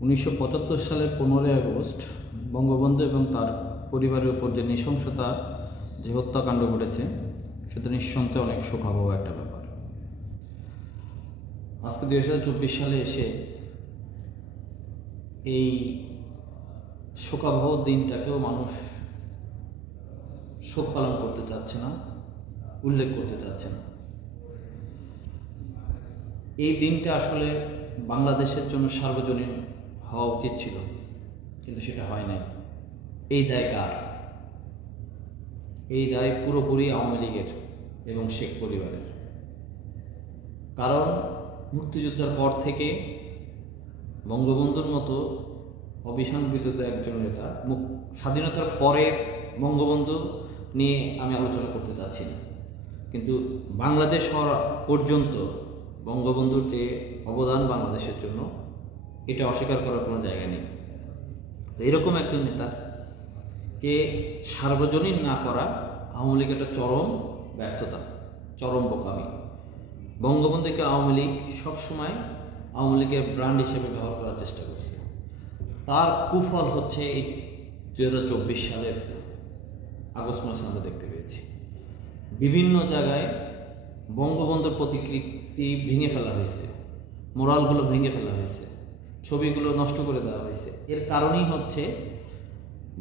1975 সালের 15ই আগস্ট বঙ্গবন্ধু এবং তার পরিবারের উপর যে নৃশংসতা, যে হত্যাকাণ্ড ঘটেছে, সেটা নিঃসন্দেহে অনেক শোকাবহ একটা ব্যাপার। আজকে 2024 সালে এসে এই শোকাবহ দিনটাকেও মানুষ শোক পালন করতে চাচ্ছে না, উল্লেখ করতে চাচ্ছে না। এই দিনটা আসলে বাংলাদেশের জন্য সার্বজনীন হওয়া উচিত ছিল, কিন্তু সেটা হয় নাই। এই দায় কার? এই দায় পুরোপুরি আওয়ামী লীগের এবং শেখ পরিবারের। কারণ মুক্তিযুদ্ধের পর থেকে বঙ্গবন্ধুর মতো অবিসংবাদিত একজন নেতা, স্বাধীনতার পরের বঙ্গবন্ধু নিয়ে আমি আলোচনা করতে চাচ্ছি না, কিন্তু বাংলাদেশ হওয়া পর্যন্ত বঙ্গবন্ধুর যে অবদান বাংলাদেশের জন্য, এটা অস্বীকার করার কোনো জায়গা নেই। তো এরকম একজন নেতাকে সার্বজনীন না করা আওয়ামী লীগের একটা চরম ব্যর্থতা, চরম বোকামি। বঙ্গবন্ধুকে আওয়ামী লীগ সবসময় আওয়ামী লীগের ব্র্যান্ড হিসেবে ব্যবহার করার চেষ্টা করছে। তার কুফল হচ্ছে এই 2024 সালের আগস্ট মাসে আমরা দেখতে পেয়েছি। বিভিন্ন জায়গায় বঙ্গবন্ধুর প্রতিকৃতি ভেঙে ফেলা হয়েছে, মোরালগুলো ভেঙে ফেলা হয়েছে, ছবিগুলো নষ্ট করে দেওয়া হয়েছে। এর কারণই হচ্ছে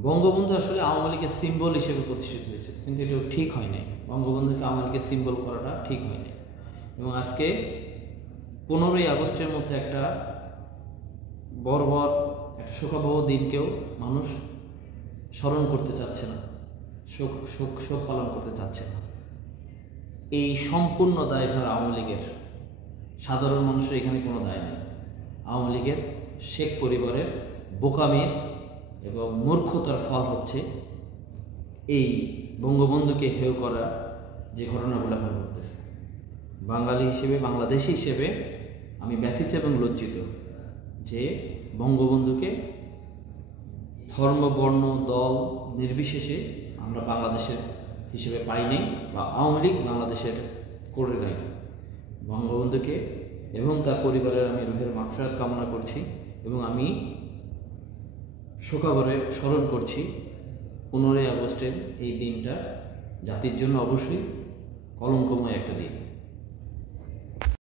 বঙ্গবন্ধু আসলে আওয়ামী লীগের সিম্বল হিসেবে প্রতিষ্ঠিত হয়েছে, কিন্তু এটা ঠিক হয় নাই। বঙ্গবন্ধুকে আওয়ামী লীগের সিম্বল করাটা ঠিক হয় নাই। এবং আজকে 15ই আগস্টের মধ্যে একটা বর্বর, একটা শোকাবহ দিনকেও মানুষ স্মরণ করতে চাচ্ছে না, শোক পালন করতে চাচ্ছে না। এই সম্পূর্ণ দায়ভার আওয়ামী লীগের, সাধারণ মানুষের এখানে কোনো দায় নেই। আওয়ামী লীগের, শেখ পরিবারের বোকামির এবং মূর্খতার ফল হচ্ছে এই বঙ্গবন্ধুকে হেয় করা যে ঘটনাগুলো এখন ঘটতেছে। বাঙালি হিসেবে, বাংলাদেশি হিসেবে আমি ব্যথিত এবং লজ্জিত যে বঙ্গবন্ধুকে ধর্ম, বর্ণ, দল নির্বিশেষে আমরা বাংলাদেশের হিসেবে পাই নাই, বা আওয়ামী লীগ বাংলাদেশের করে নাই। বঙ্গবন্ধুকে এবং তার পরিবারের আমি রুহের মাগফিরাত কামনা করছি, এবং আমি শোকাবরে স্মরণ করছি 15ই আগস্টের এই দিনটা জাতির জন্য অবশ্যই কলঙ্কময় একটা দিন।